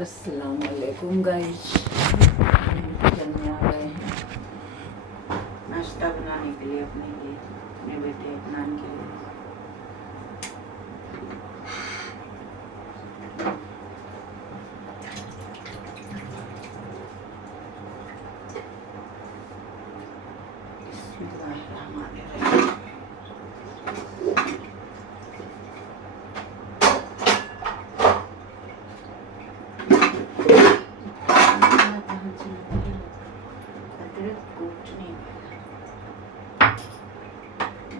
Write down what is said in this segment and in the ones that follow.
السلام علیکم گائز، چلنے آ رہے ہیں ناشتہ بنانے کے لیے اپنے بیٹے عدنان کے لیے۔ بسم اللہ الرحمن الرحیم۔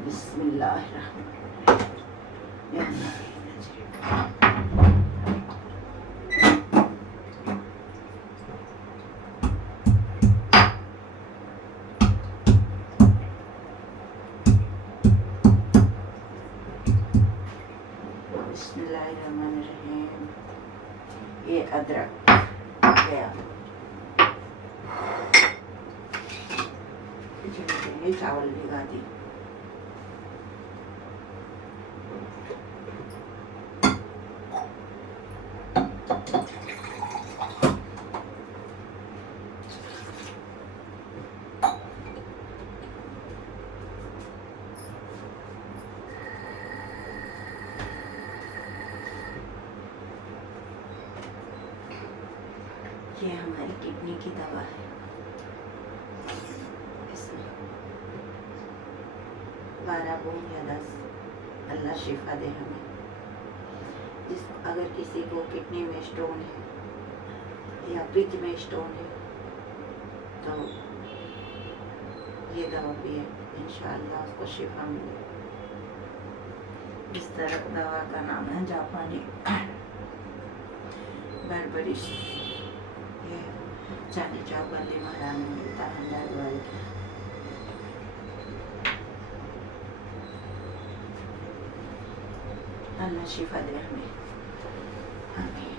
بسم اللہ الرحمن الرحیم۔ بسم اللہ الرحمن الرحیم۔ یہ ادرک گیا، یہ چاول بھگا دی۔ یہ ہماری کڈنی کی دوا ہے، اس میں 12 بوند یا 10، اللہ شفا دے ہمیں۔ اگر کسی کو کڈنی میں اسٹون ہے یا پیٹ میں اسٹون ہے تو یہ دوا پیے، انشاءاللہ اس کو شفا ملے۔ اس طرح دوا کا نام ہے جاپانی بربرش۔ یہ چاندنی چوک گلی محرا میں ملتا ہے، درد والے کا۔ اللہ شفا دے ہمیں، آمین۔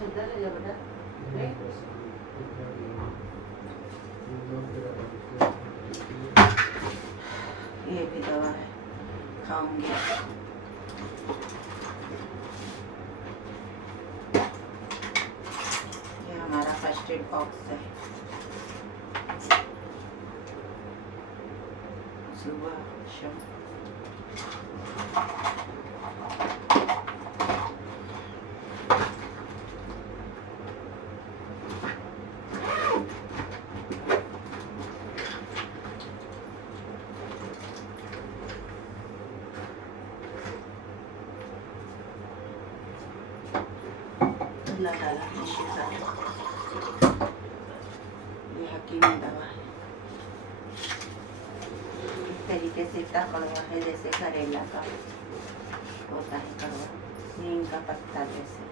چادر لے جا بیٹا۔ یہ بھی دوا ہے، کھاؤں گی۔ یہ ہمارا فرسٹ ایڈ باکس ہے، صبح شام۔ اللہ تعالیٰ نے شفا دے۔ یہ حکیمی دوا ہے، اس طریقے سے اتنا کڑوا ہے جیسے کریلا کا ہوتا ہے کڑوا، نیم کا پتا جیسے۔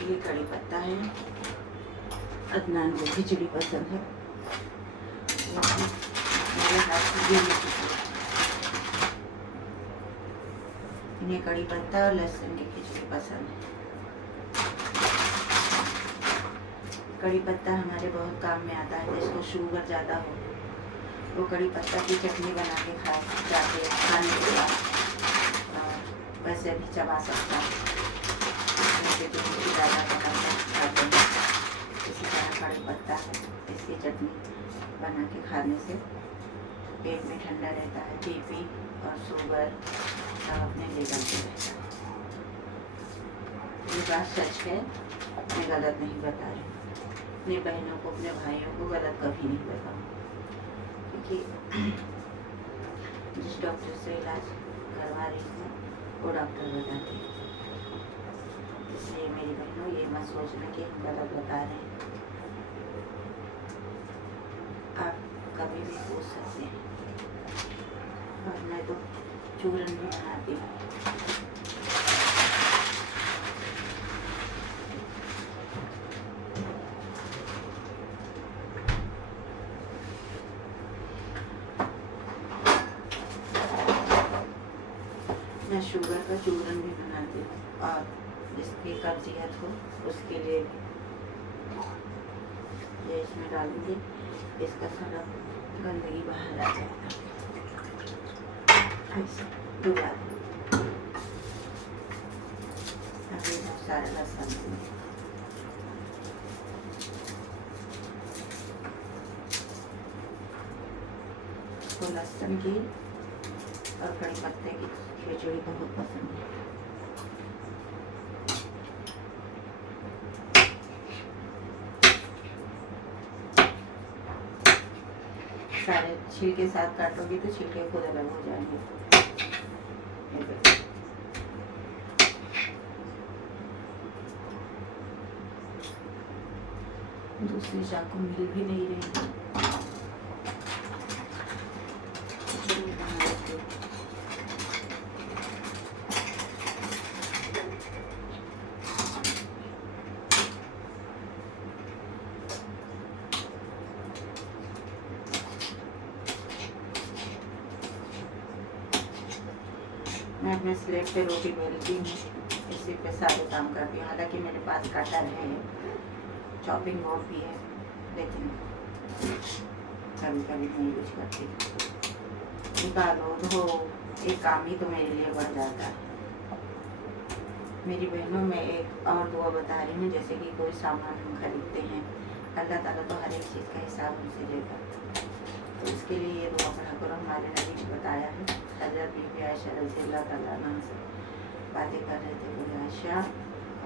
یہ کڑی پتہ ہے، عدنان کو کھچڑی پسند ہے सब्जी मेरे हाथ से गिर चुकी। इन्हें कड़ी पत्ता और लहसुन की खिचड़ी पसंद है। कड़ी पत्ता हमारे बहुत काम में आता है। जिसको शुगर ज़्यादा हो वो कड़ी पत्ता की चटनी बना के खा जाते हैं खाने के बाद, और वैसे भी चबा सकता है। ज़्यादा खाते हैं। इसी तरह कड़ी पत्ता है, इसकी चटनी बना के खाने से पेट में ठंडा रहता है। बीपी और शुगर सब अपने लेवल पे रहता है। ये बात सच है, मैं गलत नहीं बता रही। अपने बहनों को, अपने भाइयों को गलत कभी नहीं बताऊँ, क्योंकि जिस डॉक्टर से इलाज करवा रही हूँ वो डॉक्टर बताते हैं। इसलिए मेरी बहनों ये मत सोचना कि हम गलत बता रहे हैं। आप कभी भी पूछ सकते हैं। और मैं तो चूरन भी बनाती हूँ। मैं शुगर का चूरन भी बनाती हूँ, और जिसकी कब्जियत हो उसके लिए भी ये इसमें डालूंगी। इसका सारा गंदगी बाहर आ जाएगा। ऐसे दुआ अभी बहुत सारा लहसुन तो लहसुन की और कड़ी पत्ते की खिचड़ी बहुत पसंद है। सारे छिलके साथ काटोगी तो छिलके खुद अलग हो जाएंगे। दूसरी चाकू मिल भी नहीं रही। मैं अपने स्लेट पे रोटी बेलती हूँ, इसी पे सारे काम करती हूँ। हालांकि मेरे पास कटर है, चॉपिंग बोर्ड भी है, लेकिन कभी कभी नहीं यूज करती। निकालो धो, एक काम ही तो मेरे लिए बढ़ जाता है। मेरी बहनों में एक और दुआ बता रही हूँ, जैसे कि कोई सामान हम खरीदते हैं, अल्लाह ताला तो हर एक चीज़ का हिसाब हमसे लेगा। तो इसके लिए ये दुआ पढ़ा करो। हमारे नबी ने बताया है। हज़रत बीबी आयशा रज़ी अल्लाह तआला अन्हा से बातें कर रहे थे। बोले आयशा,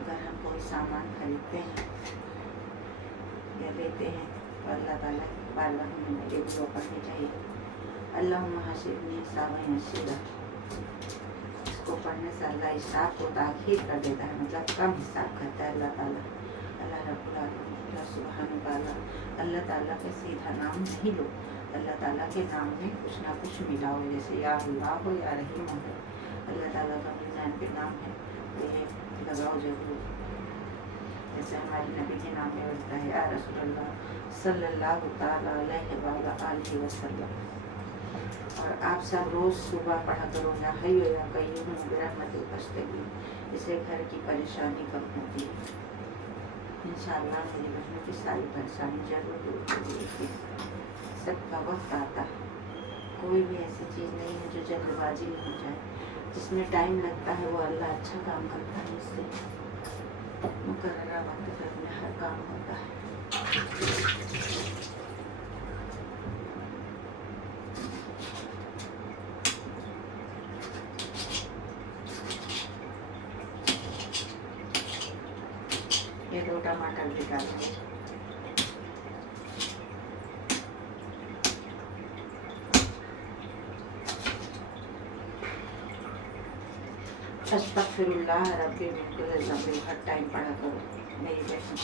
अगर हम कोई सामान खरीदते हैं या लेते हैं तो अल्लाह ताला बार बार हमें मेरे दुआ पढ़नी चाहिए। अल्लाहुम्मा हसिबनी हिसाबन यसीरा। इसको पढ़ने से अल्लाह हिसाब को ताख़ीर कर देता है, मतलब कम हिसाब करता है अल्लाह ताला। अल्लाह रब्बुल आलमीन सुब्हान ताला, अल्लाह ताला का सीधा नाम नहीं लो, अल्लाह ताला के नाम में कुछ ना कुछ मिलाओ। जैसे या अल्लाह हो या रहीम हो, अल्लाह ताला का मिजान के नाम है तो ये लगाओ जरूर। जैसे हमारे नबी के नाम में बनता है या रसूलुल्लाह सल्लल्लाहु तआला अलैहि वसल्लम। और आप सब रोज़ सुबह पढ़ा करो या हय्यु या कय्यूम बिरहमतिक अस्तगीथ। इससे घर की परेशानी कम होती है। इंशाअल्लाह मेरी बहनों की सारी परेशानी जरूर दूर होगी। सबका वक्त आता है। कोई भी ऐसी चीज़ नहीं है जो जल्दबाजी में हो जाए। जिसमें टाइम लगता है वो अल्लाह अच्छा काम करता है। इससे मुकर्ररा वक्त पर अपने हर काम होता है। ये 2 टमाटर निकालेंगे। अस्तगफिरुल्लाह रब्बी मिन कुल्लि ज़ंबिन हर टाइम पढ़ा करो मेरी बहन।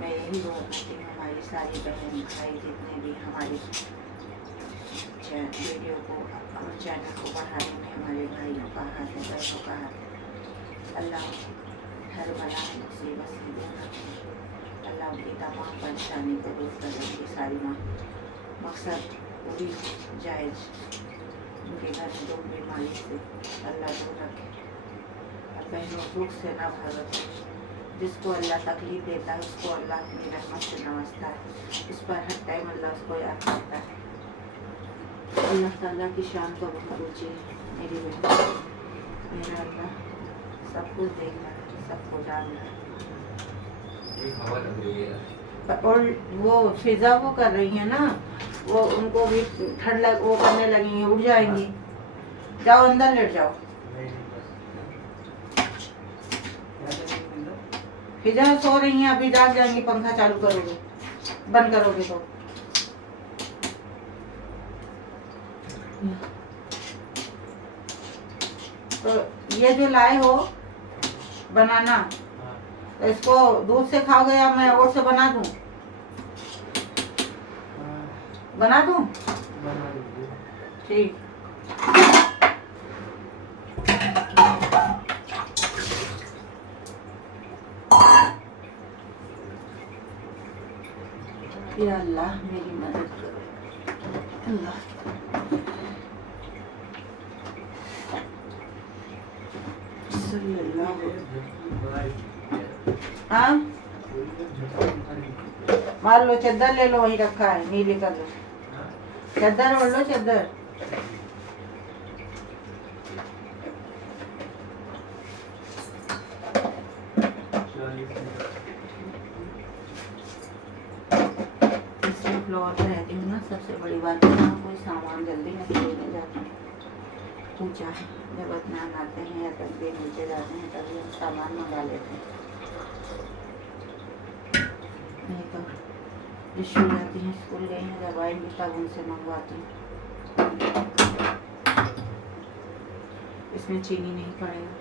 मैं यही दुआ करती हूँ हमारी सारी बहन भाई जितने भी हमारे वीडियो को और चैनल को बढ़ाने में हमारे भाइयों का हाथ है, बहनों का हाथ है। अल्लाह हर बला मुसीबत से दूर रखे। अल्लाह उनकी तमाम परेशानी को दूर करेंगे। सारी माँ मकसद वो भी जायज़। उनके घर में दुख बीमारी से अल्लाह दूर रखे और बहनों दुख से ना भरो। जिसको अल्लाह तकलीफ देता है उसको अल्लाह अपनी रहमत से नवाजता है, उस पर हर टाइम अल्लाह उसको याद करता है। अल्लाह ताला की शान को बहुत ऊँची है मेरी बहन। मेरा अल्लाह सब कुछ देख रहा है, सबको जान रहा है। हवा लग रही है और वो फिजा वो कर रही है ना, वो उनको भी ठंड लग वो करने लगी है, उठ जाएंगी। जाओ अंदर लेट जाओ। फिजा सो रही हैं, अभी जाग जाएंगी। पंखा चालू करोगे बंद करोगे तो ये जो लाए हो बनाना, तो इसको दूध से खाओगे या मैं ओट से बना दूं? बना दूं? ठीक। या अल्लाह मेरी मदद करो अल्लाह। हाँ मार लो, चद्दर ले लो, वही रखा है, नीली कर लो, चद्दर ओढ़ लो, चद्दर। फ्लोर पर रहती हूँ ना, सबसे बड़ी बात है ना, कोई सामान जल्दी नहीं लेने जाती। ऊँचा है, जब इत्मीनान आते हैं या तब भी नीचे जाते हैं तभी हम सामान मंगा लेते हैं। नहीं तो इशू जाती हैं, स्कूल गई हैं, जब आएंगी तब उनसे मंगवाती हूँ। इसमें चीनी नहीं पड़ेगा।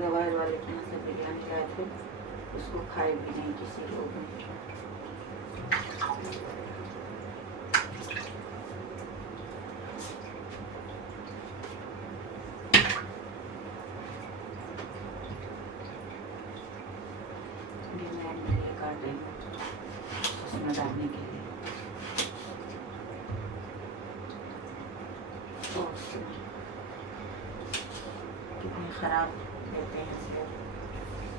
जवाहर वाले के यहाँ से बिरयानी लाए थे, उसको खाए भी नहीं किसी लोग ने। काट रही हूँ उसमें डालने के लिए। कितने खराब देते हैं इसको,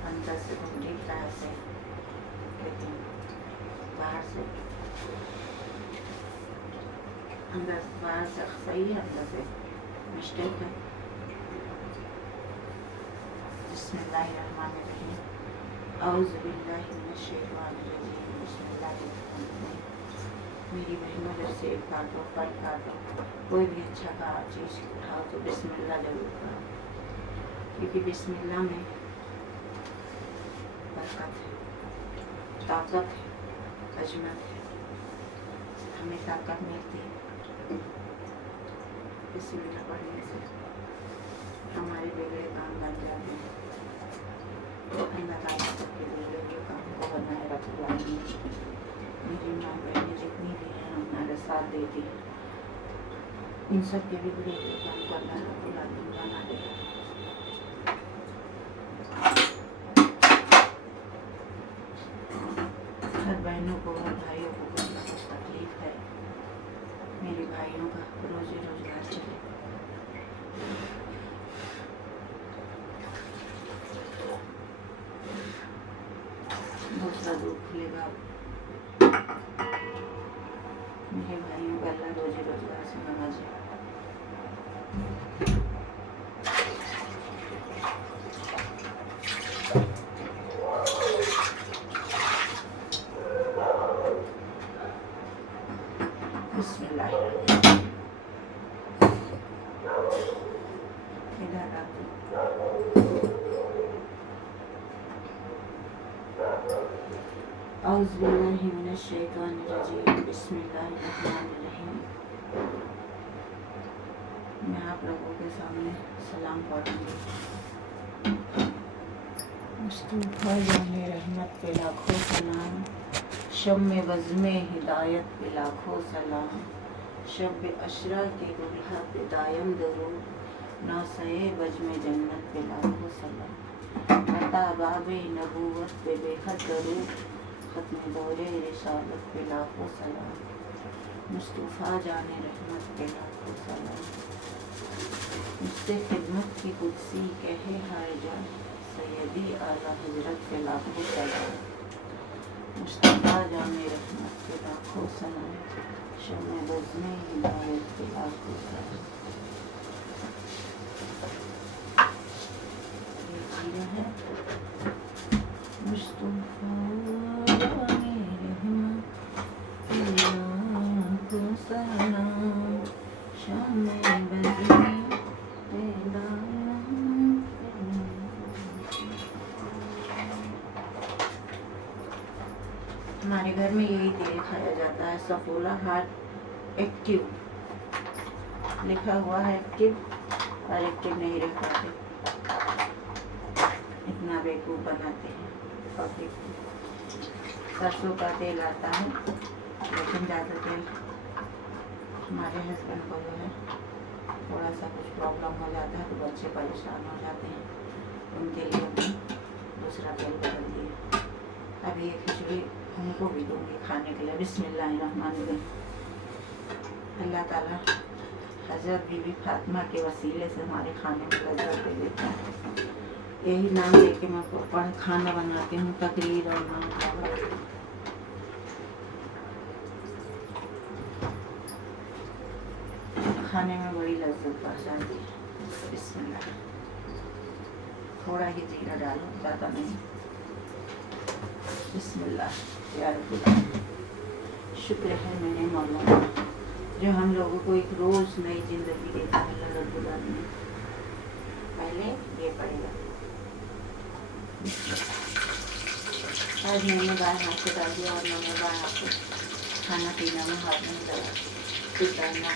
अंदर से तो ठीक तरह से, लेकिन बाहर से अंदर बाहर से सही है, अंदर से मिस्टेक है। बिस्मिल्लाहिर्रहमानिर्रहीम। औज़ु बिल्लाहि मिनश शैतानिर रजीम। बिस्मिल्लाहिर्रहमानिर्रहीम। मेरी बहनों जब सेब काटो, फल काटो, कोई भी अच्छा का चीज़ उठाओ तो बिस्मिल्लाह जरूर करो, क्योंकि बिस्मिल्लाह में बरकत है, ताकत है, अजमत है। हमें ताकत मिलती है बिस्मिल्लाह पढ़ने से। हमारे बिगड़े काम बन जाते हैं। अल्लाह ताला सबके बिगड़े हुए काम को बनाए रखवाएंगे। मेरी माँ बहनें जितनी भी हैं हमारे साथ देती है, इन सब के बिगड़े हुए काम को अल्लाह रब्बुल आलमीन बना देगा। हर बहनों को और भाइयों को कुछ ना कुछ तकलीफ है। मेरे भाइयों का रोजी रोजगार चले, दूसरा दूध खुलेगा। मेरे भाइयों का अल्लाह रोजी रोजगार से नवाजे। बिस्मिल्लाह। इधर रख दो। औज़ु बिल्लाहि मिनश शैतानिर रजीम। बिस्मिल्लाहिर्रहमानिर्रहीम। मैं आप लोगों के सामने सलाम पढ़ूंगी। मुस्तफ़ा जाने रहमत पे लाखों सलाम, शम्मे बज़्मे हिदायत पे लाखों सलाम, शब अशरा के दुल्हा पे दायम दरूद, नौसे बज में जन्नत पे लाखों सलाम, अता बाबे नबूवत पे बेहद दरूद, खत्म दौरे रिसालत पे लाखों सलाम, मुस्तफ़ा जाने रहमत पे लाखों सलाम, मुझसे खिदमत की कुदसी कहे हाय जान, सैयदी आला हजरत पे लाखों सलाम, मुस्तफ़ा जाने रहमत पे लाखों सलाम, शम्मे बज़्मे हिदायत पे लाखों सलाम। ये है मुस्तफ़ा जाने रहमत पे लाखों सलाम, शम्मे बज़्मे हमारे घर में यही तेल खाया जाता है, सफोला हार्ट एक्टिव लिखा हुआ है, एक्टिव और एक्टिव नहीं रख पाते, इतना बेवकूफ़ बनाते हैं पब्लिक। सरसों का तेल आता है, लेकिन ज़्यादा तेल हमारे हस्बैंड को जो है थोड़ा सा कुछ प्रॉब्लम हो जाता है तो बच्चे परेशान हो जाते हैं, उनके लिए हमने दूसरा तेल बदल दिया। अभी ये खिचड़ी हमको भी दूँगी खाने के लिए। बिस्मिल्लाहिर्रहमानिर्रहीम। अल्लाह ताला हज़रत बीबी फातिमा के वसीले से हमारे खाने में लज्जत दे देता है। यही नाम लेके मैं खाना बनाती हूँ, तकरीर और नाम खाने में बड़ी लज्जत बढ़ जाती है। बिस्मिल्लाह। थोड़ा ही जीरा डालो, ज़्यादा नहीं। बिस्मिल्लाह। या रब्बुल। शुक्र है मेरे मौला का जो हम लोगों को एक रोज़ नई ज़िंदगी देता है। अल्लाह रब्बुल आलमीन। पहले ये पड़ेगा। आज मैंने बाएं हाथ से डाल दिया और मैंने बाएं हाथ से खाना पीना में हाथ नहीं लगा, पिटाना।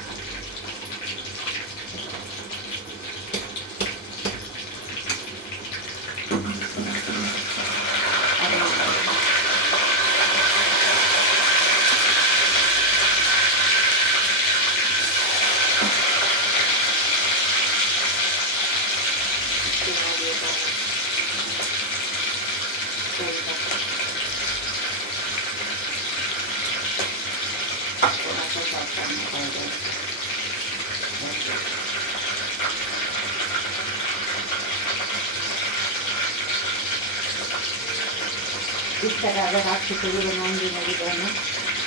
इस तरह अगर आप खिचड़ी बनाएंगे मेरी बहनों,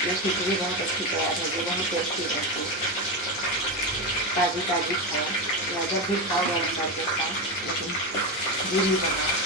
ये खिचड़ी बहुत अच्छी तैयार होगी, बहुत टेस्टी रहती है। ताज़ी ताज़ी खाओ या जब भी खाओ गर्म करके खाओ, लेकिन गीली बनाओ।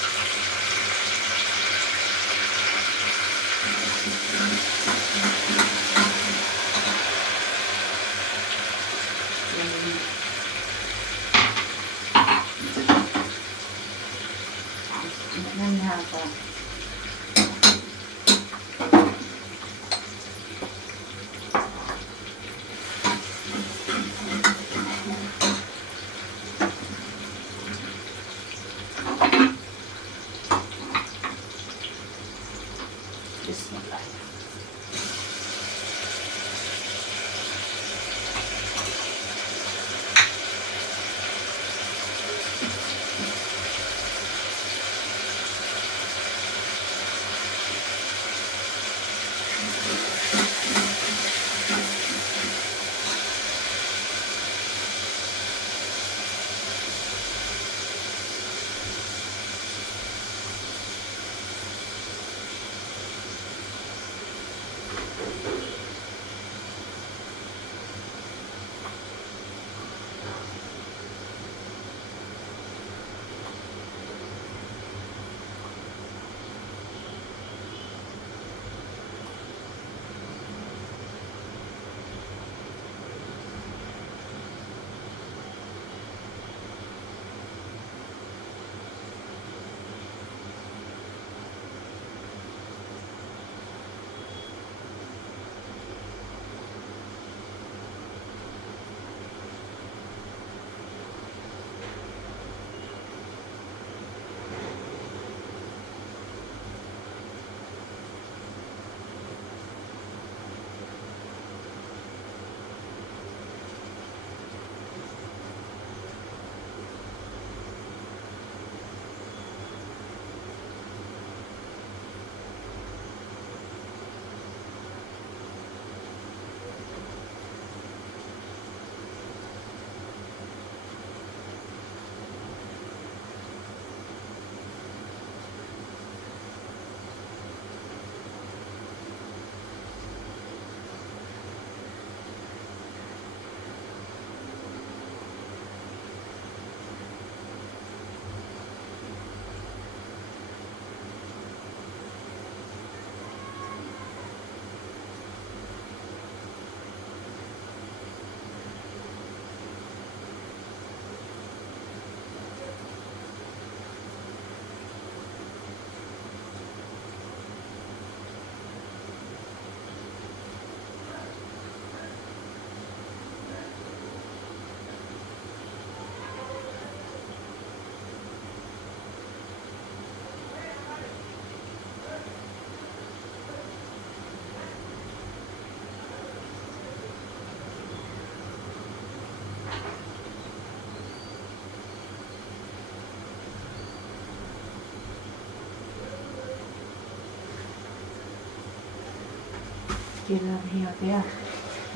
केला भी आ गया,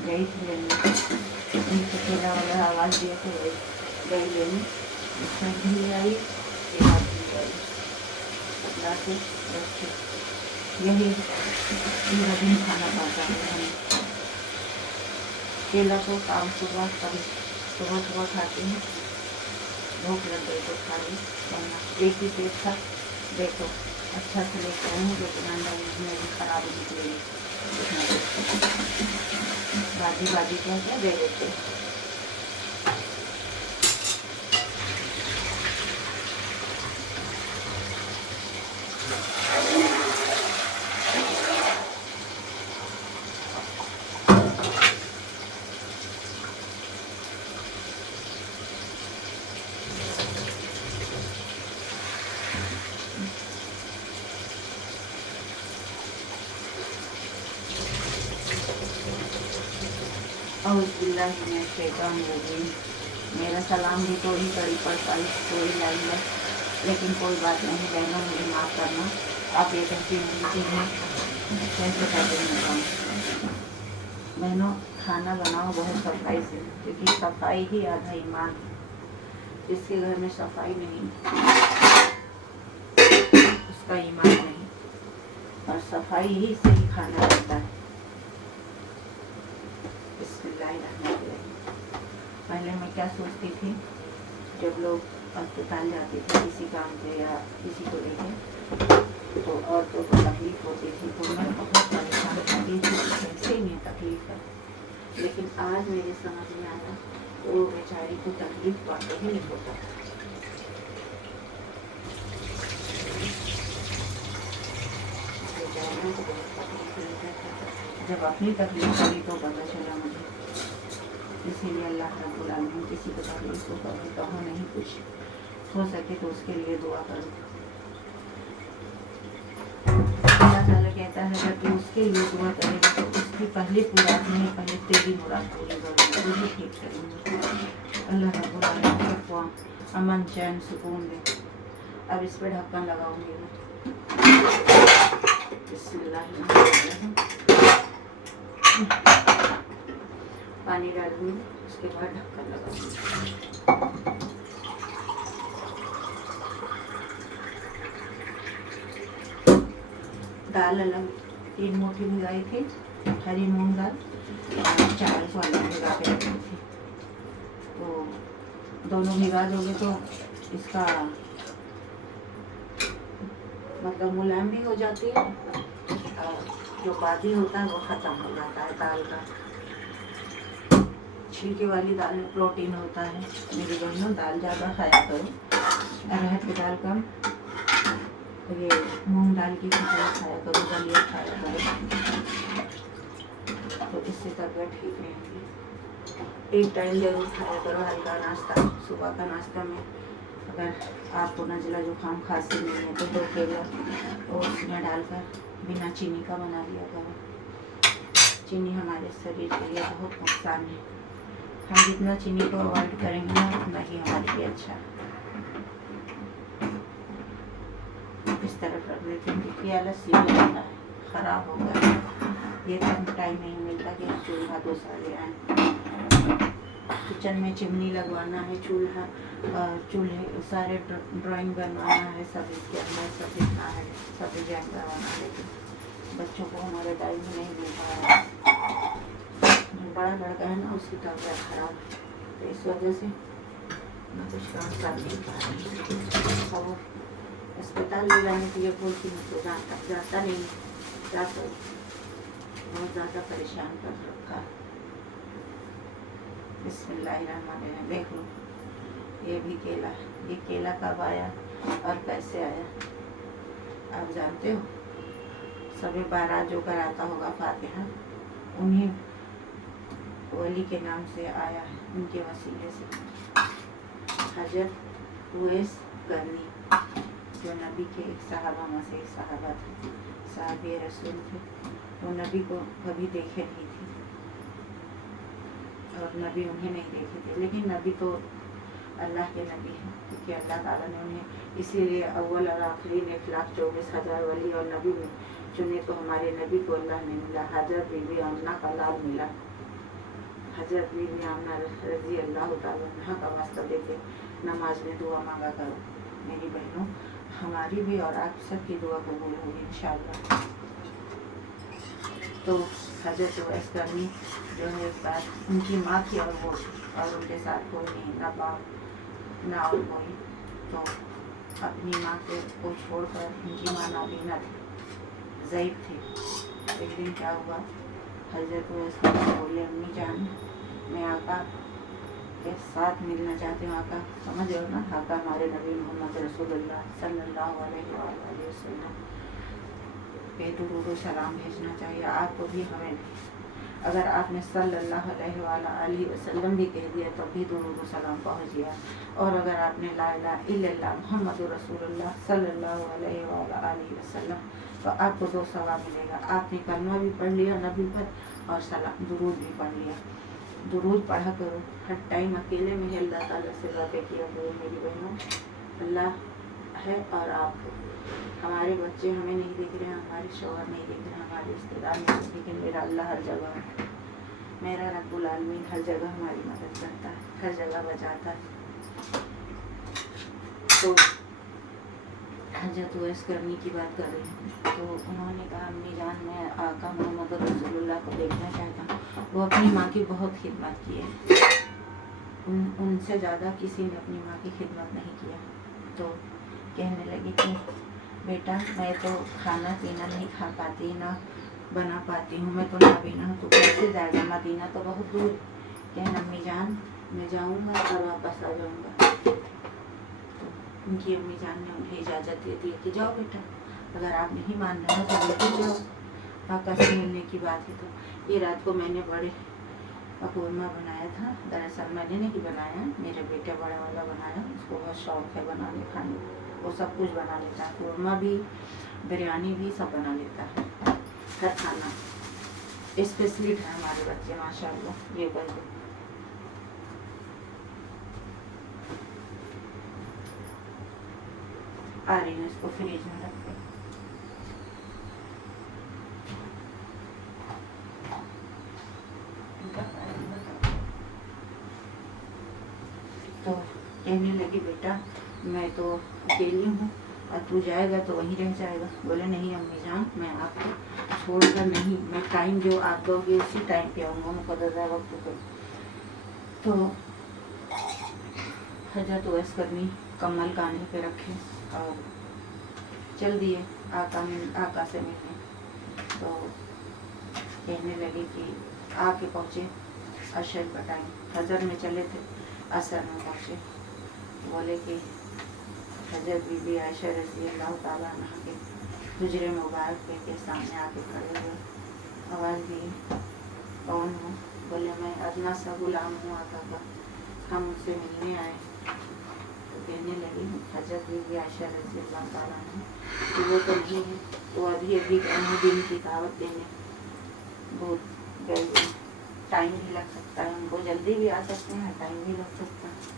गई थी लेने, उनको केला वाला आवाज़ दिया तो गई लेने, उसमें भी आई, केला भी आई, ला के रखे। यही पूरा दिन खाना पाता है हम। केला तो शाम सुबह कभी सुबह खाते हैं, भूख लग गई तो खा ली, वरना एक ही पेट था। देखो अच्छा से लेकर आई हूँ, लेकिन अंदर में भी खराब निकलेगी, बाजी बाजी क्या क्या दे देते। मेरा सलाम भी थोड़ी कड़ी पड़ता है, थोड़ी लाइन है, लेकिन कोई बात नहीं बहनों, मुझे माफ़ करना। आप ये कहती होंगी कि मैं कैसे कैसे बनाऊँ। बहनों खाना बनाओ बहुत सफाई से, क्योंकि सफाई ही आधा ईमान है। जिसके घर में सफाई नहीं उसका ईमान नहीं, और सफाई ही से ही खाना बनता है। पहले मैं क्या सोचती थी, जब लोग अस्पताल जाते थे किसी काम पे या किसी को लेके, तो औरतों को तकलीफ होती थी, तो मैं बहुत परेशान होती थी, कैसे इन्हें तकलीफ है। लेकिन आज मेरे समझ में आया तो वो बेचारी को तकलीफ वाकई ही नहीं होता। जब अपनी तकलीफ हुई तो पता चला मुझे। इसीलिए अल्लाह रब्बुल आलमीन किसी को तकलीफ को कभी कहो नहीं, कुछ हो सके तो उसके लिए दुआ करो। अल्लाह ताला कहता है जब तू उसके लिए दुआ करेगा तो उसकी पहली मुराद नहीं, पहले तेरी मुराद पूरी करेंगे, तुझे ठीक करेंगे। अल्लाह रब्बुल आलमीन सबको अमन चैन सुकून दे। अब इस पर ढक्कन लगाऊंगी मैं। बिस्मिल्लाहिर्रहमानिर्रहीम। पानी डालूंगी, उसके बाद ढक्कन लगाऊंगी। दाल अलग 3 मुट्ठी भिगाई थी, हरी मूंग दाल, और चावल को अलग भिगा के रखी थी। तो दोनों भिगा दोगे तो इसका मतलब मुलायम भी हो जाती है, और जो बादी होता है वो ख़त्म हो जाता है दाल का। छिलके वाली दाल में प्रोटीन होता है। मेरी बहनों दाल ज़्यादा खाया करो, अरहर की दाल कम, ये मूंग दाल की खिचड़ी खाया करो, दलिया खाया करो, तो इससे तबीयत ठीक रहेगी। एक टाइम जरूर खाया करो हल्का नाश्ता, सुबह का नाश्ता में अगर आपको नज़ला जुकाम खांसी नहीं है तो 2 केला और उसमें डालकर बिना चीनी का बना लिया करो। चीनी हमारे शरीर के लिए बहुत नुकसान है, हम जितना चीनी को अवॉइड करेंगे ना उतना ही हमारे लिए अच्छा है। इस तरफ रख देते हैं क्योंकि आलस ये होता है, ख़राब हो गया, ये तक टाइम नहीं मिलता कि चूल्हा दूसरा ले आए। किचन में चिमनी लगवाना है, चूल्हे सारे ड्राइंग बनवाना है, सब इसके अंदर सब लिखना है, सब डिजाइन करवाना है, लेकिन बच्चों को हमारे टाइम में नहीं मिल पाया। जो बड़ा लड़का है ना उसकी तबीयत खराब है, तो इस वजह से मैं कुछ काम कर नहीं पा रही। और अस्पताल ले जाने के लिए बोलती हूँ तो जाता नहीं, क्या करूँ, बहुत ज़्यादा परेशान कर रखा। बिस्मिल्लाहिर्रहमानिर्रहीम। देख लो ये भी केला है, ये केला कब आया और कैसे आया आप जानते हो? सबे बारात जो कराता होगा फातिहा उन्हीं वली के नाम से आया है, उनके वसीले से। हजरत उवैस करनी जो नबी के एक सहाबा में से एक सहाबा थे, साहबे रसूल थे, वो नबी को कभी देखे नहीं थे और नबी उन्हें नहीं देखे थे, लेकिन नबी तो अल्लाह के नबी हैं, क्योंकि अल्लाह ताला ने उन्हें इसीलिए अव्वल और आखिरी 1,24,000 वली और नबी में चुने तो हमारे नबी को अल्लाह ने मिला, हजरत बीबी आमना का लाल मिला। हजरत बीबी आमना रजी अल्लाह तआला अन्हा का वास्ता देके नमाज में दुआ मांगा करो मेरी बहनों, हमारी भी और आप सबकी दुआ कबूल होगी इंशाअल्लाह। तो हजरत उवैस करनी जो है एक बार उनकी माँ की और वो और उनके साथ कोई नहीं, ना बाप ना और कोई, तो अपनी माँ को छोड़कर, उनकी माँ नाबीना थी, ज़ईफ़ थी। एक दिन क्या हुआ, हजरत उवैस करनी बोले अम्मी जान मैं आका के साथ मिलना चाहती हूँ। आका समझ रहे हो ना, आका हमारे नबी मोहम्मद रसूलुल्लाह सल्लल्लाहु अलैहि वसल्लम पे दुरूद व सलाम भेजना चाहिए, आपको भी हमें भी। अगर आपने सल्लल्लाहु अलैहि वसल्लम भी कह दिया तब भी दुरूद व सलाम पहुँच गया। और अगर आपने ला इलाहा इल्लल्लाह मुहम्मदुर रसूलुल्लाह सल्लल्लाहु अलैहि वसल्लम तो आपको 2 सवाब मिलेगा। आपने कलमा भी पढ़ लिया नबी पर और सलाम दुरूद भी पढ़ लिया। दुरूद पढ़ा करो, हर टाइम अकेले में ही अल्लाह ताला से बातें किया करो मेरी बहनों। अल्लाह है और आप हो। हमारे बच्चे हमें नहीं दिख रहे हैं, हमारे शौहर नहीं दिख रहे हैं, हमारे रिश्तेदार नहीं, लेकिन मेरा अल्लाह हर जगह है। मेरा रब्बुल आलमीन हर जगह हमारी मदद करता है, हर जगह बचाता है। तो हजरत उवैस करनी की बात कर रही हूँ, तो उन्होंने कहा अम्मी जान मैं आका मोहम्मद रसूलुल्लाह को देखना चाहता हूँ। वो अपनी माँ की बहुत खिदमत की है, उनसे ज़्यादा किसी ने अपनी माँ की खिदमत नहीं किया। तो कहने लगी कि बेटा मैं तो खाना पीना नहीं खा पाती, ना बना पाती हूँ, मैं तो नाबीना हूँ, तो कैसे जाएगा, मदीना तो बहुत दूर है। कहना अम्मी जान मैं जाऊँगा और वापस आ जाऊँगा। उनकी अम्मी जान ने उन्हें इजाज़त दे दी कि जाओ बेटा, अगर आप नहीं मान रहे हो तो बिल्कुल जाओ, आका से मिलने की बात है। तो ये रात को मैंने बड़े कौरमा बनाया था, दरअसल मैंने नहीं बनाया, मेरे बेटे बड़े वाला बनाया, उसको बहुत शौक है बनाने खाने, वो सब कुछ बना लेता है, कौरमा भी बिरयानी भी सब बना लेता है, हर खाना स्पेशलिस्ट है हमारे बच्चे माशाल्लाह। ये कर दो आ रही है, इसको फ्रिज में रख दो। तो कहने लगी बेटा मैं तो अकेली हूँ और तू जाएगा तो वहीं रह जाएगा। बोले नहीं अम्मी जान मैं आपको छोड़कर नहीं, मैं टाइम जो आप दोगे उसी टाइम पे आऊँगा, मुकद्दर वक्त पर। तो हजरत उवैस करनी कम्बल कांधे पे रखे और चल दिए आका से मिलने। तो कहने लगी कि आके पहुँचे असर का टाइम, फजर में चले थे, असर में पहुँचे। बोले कि हजरत बीबी आयशा रज़ी अल्लाह ताला अन्हा के हुजरे मुबारक के सामने आके खड़े हुए। आवाज़ दी कौन हो? बोले मैं अदना सा गुलाम हूँ आका का, हम मुझसे मिलने आए। तो कहने लगी हजरत बीबी आयशा रज़ी अल्लाह ताला अन्हा कि वो तो नहीं है, तो अभी अभी दिन की दावत देने बहुत टाइम भी लग सकता है, उनको जल्दी भी आ सकते हैं, टाइम भी लग सकता है।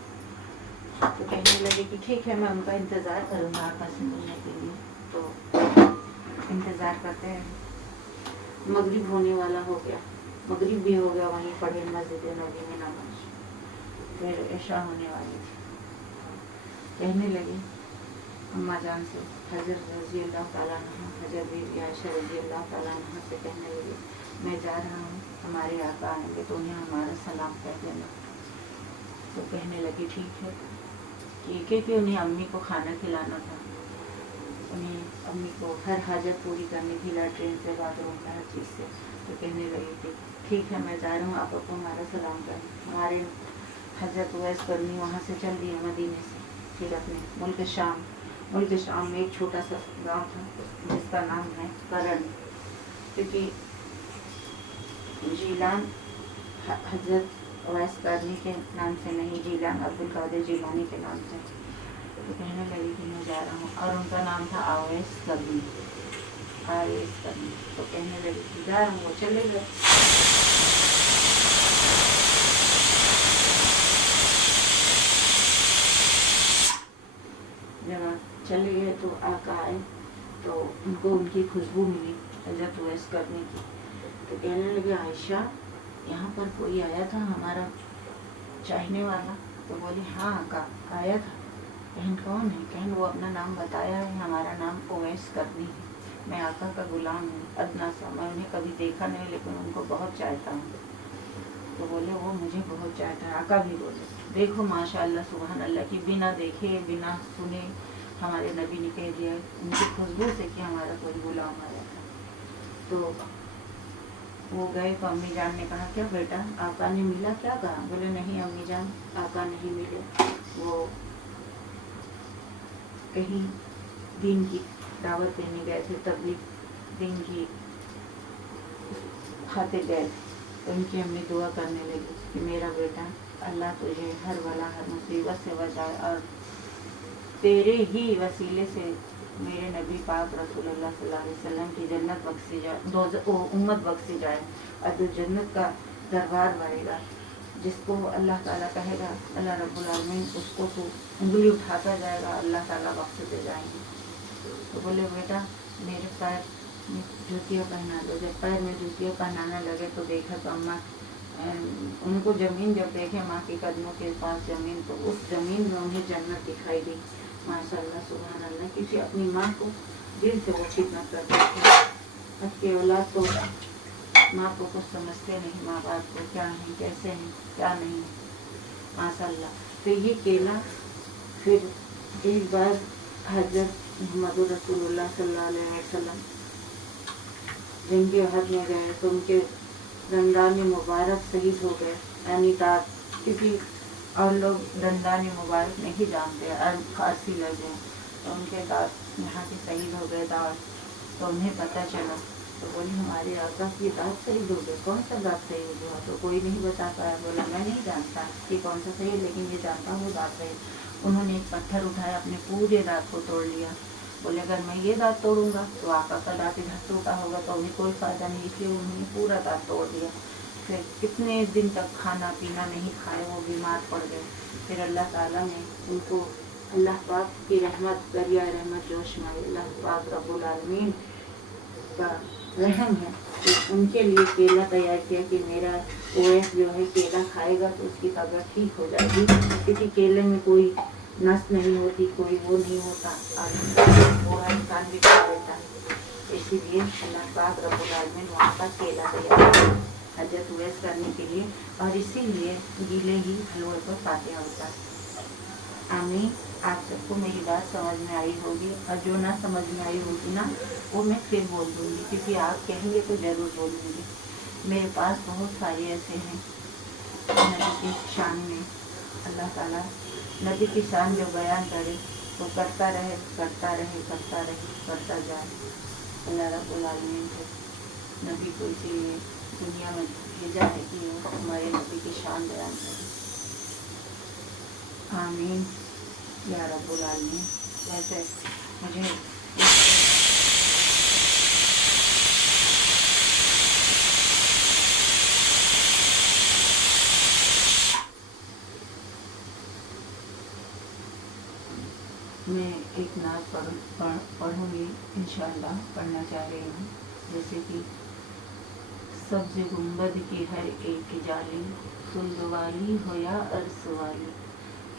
तो कहने लगे कि ठीक है मैं उनका इंतज़ार करूँगा आका से मिलने के लिए। तो इंतज़ार करते हैं, मगरिब होने वाला हो गया, मगरिब भी हो गया, वहीं पढ़े मस्जिद नबी में नमाज, फिर इशा होने वाली थी। कहने लगे अम्मा जान से, हजरत रज़ी अल्लाह ताला अन्हा, हजरत बीबी आयशा रज़ी अल्लाह ताला अन्हा से कहने लगे मैं जा रहा हूँ, हमारे आका आएंगे तो उन्हें हमारा सलाम कह देना। तो कहने लगी ठीक है, क्योंकि उन्हें अम्मी को खाना खिलाना था, उन्हें अम्मी को हर हाजत पूरी करनी थी, लैट्रिन से बाथरूम में हर चीज़ से। तो कहने लगी कि ठीक है मैं जा रहा हूँ, आप आपको हमारा सलाम करें। हमारे हजरत उवैस करनी वहाँ से चल दिए मदीने से, फिर अपने मुल्क शाम में एक छोटा सा गांव था जिसका नाम है करण, क्योंकि जीलान हजरत उवैस करनी के नाम से नहीं, जीलान अब्दुल कादिर जीलानी के नाम से। तो कहने लगी कि मैं जा रहा हूँ, और उनका नाम था आवेश करनी। तो कहने लगी कि जा रहा हूँ, वो चले गए। जब चले गए तो आका आए तो उनको उनकी खुशबू मिली, حضرت اویس کرنے کی. تو کہنے لگے عائشہ یہاں پر کوئی آیا تھا ہمارا چاہنے والا؟ تو بولی ہاں آقا آیا تھا. کہن کون ہے؟ کہن وہ اپنا نام بتایا ہے، ہمارا نام اویس کرنی ہے، میں آقا کا غلام ہوں، ادنا سا، میں انہیں کبھی دیکھا نہیں لیکن ان کو بہت چاہتا ہوں. تو بولے وہ مجھے بہت چاہتا ہے. آقا بھی بولے دیکھو ماشاء اللہ سبحان اللہ کی بنا دیکھے بنا سنے ہمارے نبی نے کہہ دیا ان کی خوشبو سے کہ ہمارا کوئی غلام آیا تھا. تو وہ گئے تو امی جان نے کہا کیا بیٹا آقا نے ملا؟ کیا کہا؟ بولے نہیں امی جان آقا نہیں ملے، وہ کہیں دین کی دعوت دینے گئے تھے، تبلیغ دین کی خاطر گئے تھے. تو ان کی امی دعا کرنے لگی کہ میرا بیٹا اللہ تجھے ہر بلا ہر مصیبت سے بچائے اور تیرے ہی وسیلے سے میرے نبی پاک رسول اللہ صلی اللہ علیہ وسلم کی جنت بخشی جائے، امت بخشی جائے، اور جو جنت کا دربار بڑھے گا، جس کو اللہ تعالیٰ کہے گا اللہ رب العالمین اس کو تو انگلی اٹھاتا جائے گا، اللہ تعالیٰ بخشتے جائیں گے. تو بولے بیٹا میرے پیر میں جوتیاں پہنا دو. جب پیر میں جوتیاں پہنانے لگے تو دیکھا تو اماں ان کو زمین جب دیکھے ماں کے قدموں کے پاس زمین، تو اس زمین میں انہیں جنت دکھائی دی. ماشاء اللہ سبحان اللہ، کیونکہ اپنی ماں کو دل سے وہ خدمت کرتے تھے. اب کی اولاد تو ماں کو کچھ سمجھتے نہیں، ماں باپ کو کیا ہیں کیسے ہیں کیا نہیں ماشاء اللہ. تو یہ کیلا پھر ایک بار حضرت محمد رسول اللہ صلی اللہ علیہ وسلم جنگ احد میں گئے تو ان کے دندان مبارک شہید ہو گئے، یعنی دانت، کیونکہ اور لوگ دندان مبارک نہیں جانتے، خاصی لگ گئے تو ان کے دانت یہاں کے شہید ہو گئے دانت. تو انہیں پتہ چلا تو بولی ہمارے آقا کی دانت شہید ہو گئے. کون سا دانت شہید ہوا؟ تو کوئی نہیں بتا پایا. بولا میں نہیں جانتا کہ کون سا صحیح، لیکن یہ جانتا ہوں وہ دانت صحیح. انہوں نے ایک پتھر اٹھایا اپنے پورے دانت کو توڑ لیا. بولے اگر میں یہ دانت توڑوں گا تو آقا کا دانت ادھر ٹوٹا ہوگا تو انہیں کوئی فائدہ نہیں، اس لیے انہوں نے پورا دانت توڑ دیا. پھر کتنے دن تک کھانا پینا نہیں کھائے، وہ بیمار پڑ گئے. پھر اللہ تعالیٰ نے ان کو اللہ پاک کی رحمت، دریا رحمت جوش میں اللہ پاک رب العالمین کا رحم ہے کہ ان کے لیے کیلا تیار کیا کہ میرا اویس جو ہے کیلا کھائے گا تو اس کی طبیعت ٹھیک ہو جائے گی، کیونکہ کیلے میں کوئی نس نہیں ہوتی، کوئی وہ نہیں ہوتا، اور وہ انسان بھی کھا لیتا ہے. اسی لیے اللہ پاک رب العالمین وہاں کا کیلا تیار کیا حضرت اویس کرنے کے لیے، اور اسی لیے گیلے ہی حلوے پر فاتحہ ہوتا ہے. آمین. آپ سب کو میری بات سمجھ میں آئی ہوگی، اور جو نہ سمجھ میں آئی ہوگی نا وہ میں پھر بول دوں گی، کیونکہ آپ کہیں گے تو ضرور بولوں گی. میرے پاس بہت سارے ایسے ہیں نبی کی شان میں. اللہ تعالیٰ نبی کی شان جو بیان کرے وہ کرتا رہے کرتا رہے کرتا رہے کرتا جائے. اللہ رب العالمین کو نبی کو اسی لیے دنیا میں بھیجا ہے کہ وہ ہمارے نبی کی شان بیان کرے. آمین یا رب العالمین. ویسے مجھے میں ایک نعت پڑھوں گی انشاءاللہ، پڑھنا چاہ رہی ہوں. جیسے کہ سبز گنبد کی ہر ایک جالی، خلد والی ہو یا عرص والی،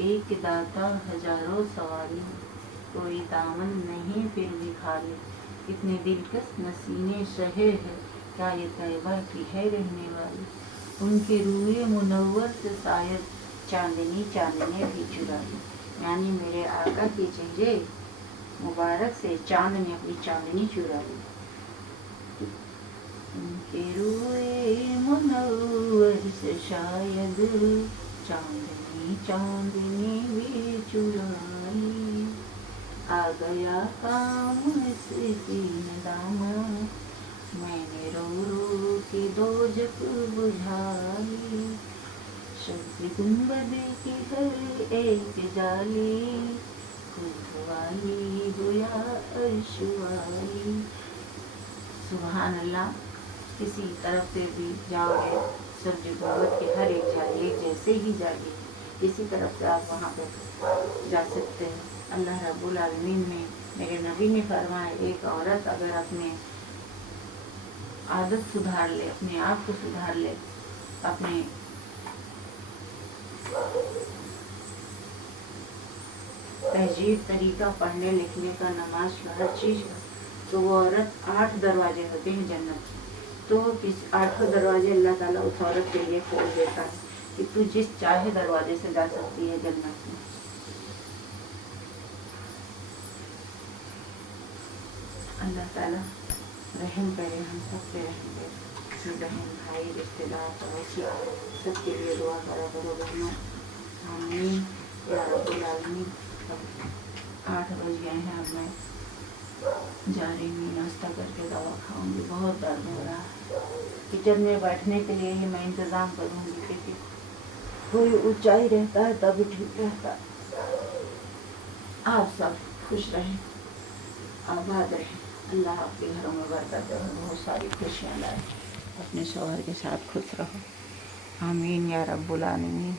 ایک داتا ہزاروں سوالی، کوئی دامن نہیں پھر بھی خالی. کتنی دلکش نسیمیں شہر ہے، کیا یہ طیبہ کی ہے رہنے والی. ان کے روئے منور سے شاید چاندنی چاندنے بھی چرا لی. یعنی میرے آقا کی چہرے مبارک سے چاند نے اپنی چاندنی چرا لی. ان کے روئے منور سے شاید چاندنی چاندنی بھی چرا لی. آ گیا کام مسکین داماں، میں نے رو رو کے دوزخ بجھا لی. سبز گنبد کی ہر ایک جالی، خلد والی ہو یا عرش والی. سبحان اللہ. کسی طرف سے بھی جاؤ گے سبز گنبد کی ہر ایک جالی ایک جیسے ہی جالی، کسی طرف سے آپ وہاں پہ جا سکتے ہیں. اللہ رب العالمین نے میرے نبی نے فرمایا ایک عورت اگر اپنے आदत सुधार ले, अपने आप को सुधार ले, अपने तहजीब तरीका पढ़ने लिखने का, नमाज का, हर चीज़ का। तो वो औरत 8 दरवाजे होते हैं जन्नत, तो किस 8 दरवाजे अल्लाह ताला उस औरत के लिए खोल देता है कि तू जिस चाहे दरवाजे से जा सकती है जन्नत में। अल्लाह ताला रहम करे, हम सब पे रहम करे। बहन भाई रिश्तेदार पड़ोसी सबके लिए दुआ करा करो बहनों। आमीन या रब्बुल आलमीन। 8 बज गए हैं, अब मैं जा रही हूँ, नाश्ता करके दवा खाऊंगी। बहुत दर्द हो रहा है। किचन में बैठने के लिए ही मैं इंतज़ाम करूँगी, क्योंकि कोई ऊंचाई रहता है तभी ठीक रहता है। आप सब खुश रहें, आबाद रहें। अल्लाह आपके घरों में बरकत और बहुत सारी खुशियाँ लाए। अपने शौहर के साथ खुश रहो। आमीन या रब्बुल आलमीन।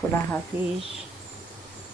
खुदा हाफिज़।